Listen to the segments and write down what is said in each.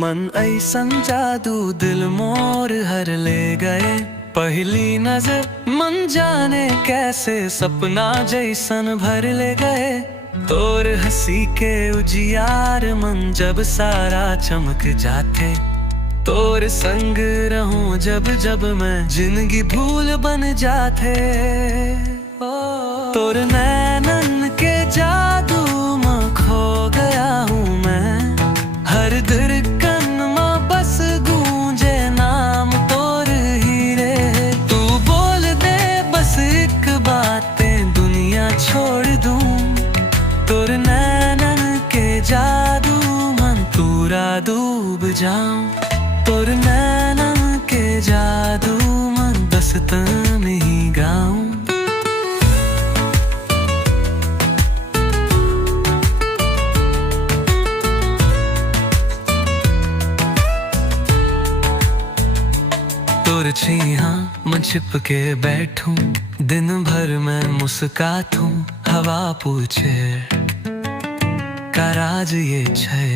मन ऐसन जादू दिल मोर हर ले गए। पहली नजर मन जाने कैसे सपना जैसन भर ले गए। तोर हंसी के उजियार मन जब सारा चमक जाते। तोर संग रहूं जब जब मैं जिंदगी भूल बन जाते। तोर नैनन के जादू में खो गया हूँ मैं। हर धड़कन में बस गूंजे नाम तोर ही रे। तू बोल दे बस एक बातें दुनिया छोड़ दूं। तोर नैनन के जादू मन पूरा डूब जाऊं। तोर नैनन के जादू मन बस तन ही गाऊं। तोर छैया मन छिप के बैठूं। दिन भर मैं मुस्कुरातूं। हवा पूछे का राज ये छे।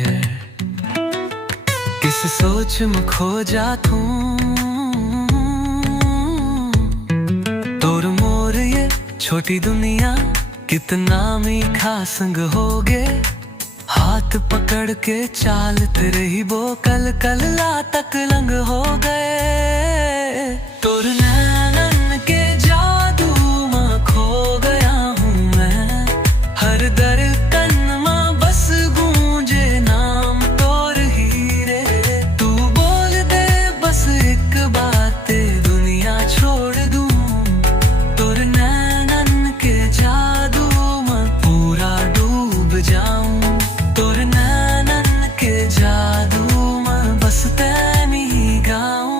किस सोच में खो जातूं। तोर मोर ये छोटी दुनिया कितना मीठा संग होगे। हाथ पकड़ के चालते रही वो कल कल ला तक लंग हो गए। तोर नैनन के जादू में खो गया हूँ मैं। हर धड़कन में बस गूंजे नाम तोर ही रे। तू बोल दे बस एक बातें दुनिया छोड़ दूं। तोर नैनन के जादू में पूरा डूब जाऊं। तोर नैनन के जादू में बस तैनी ही गाऊं।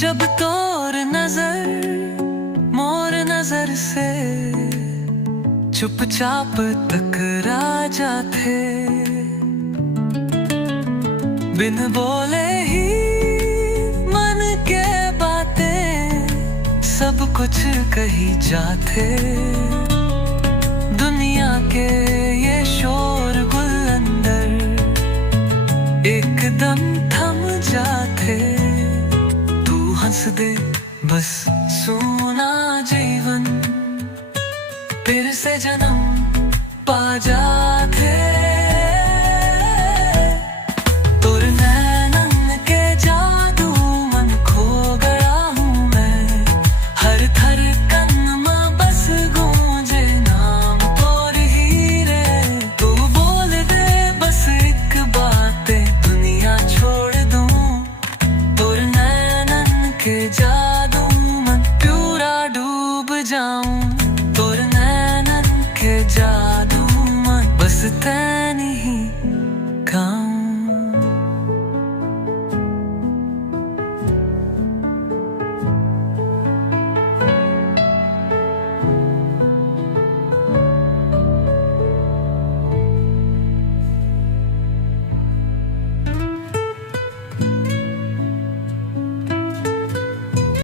जब तोर नजर मोर नजर से चुपचाप टकरा जाते। बिन बोले ही मन के बातें सब कुछ कही जाते। दुनिया के ये शोर गुल अंदर एकदम थम जाते। तू हंस दे बस सुना जीवन फिर से जन्म पा जाते। तोर नैनन के जादू मन खो गया हूँ मैं। हर धड़कन में बस गूंजे नाम तोर ही रे। तू बोल दे बस एक बातें दुनिया छोड़ दूं। तोर नैनन के जादू मन पूरा डूब जाऊं। तोर नैनन के जादू मन बस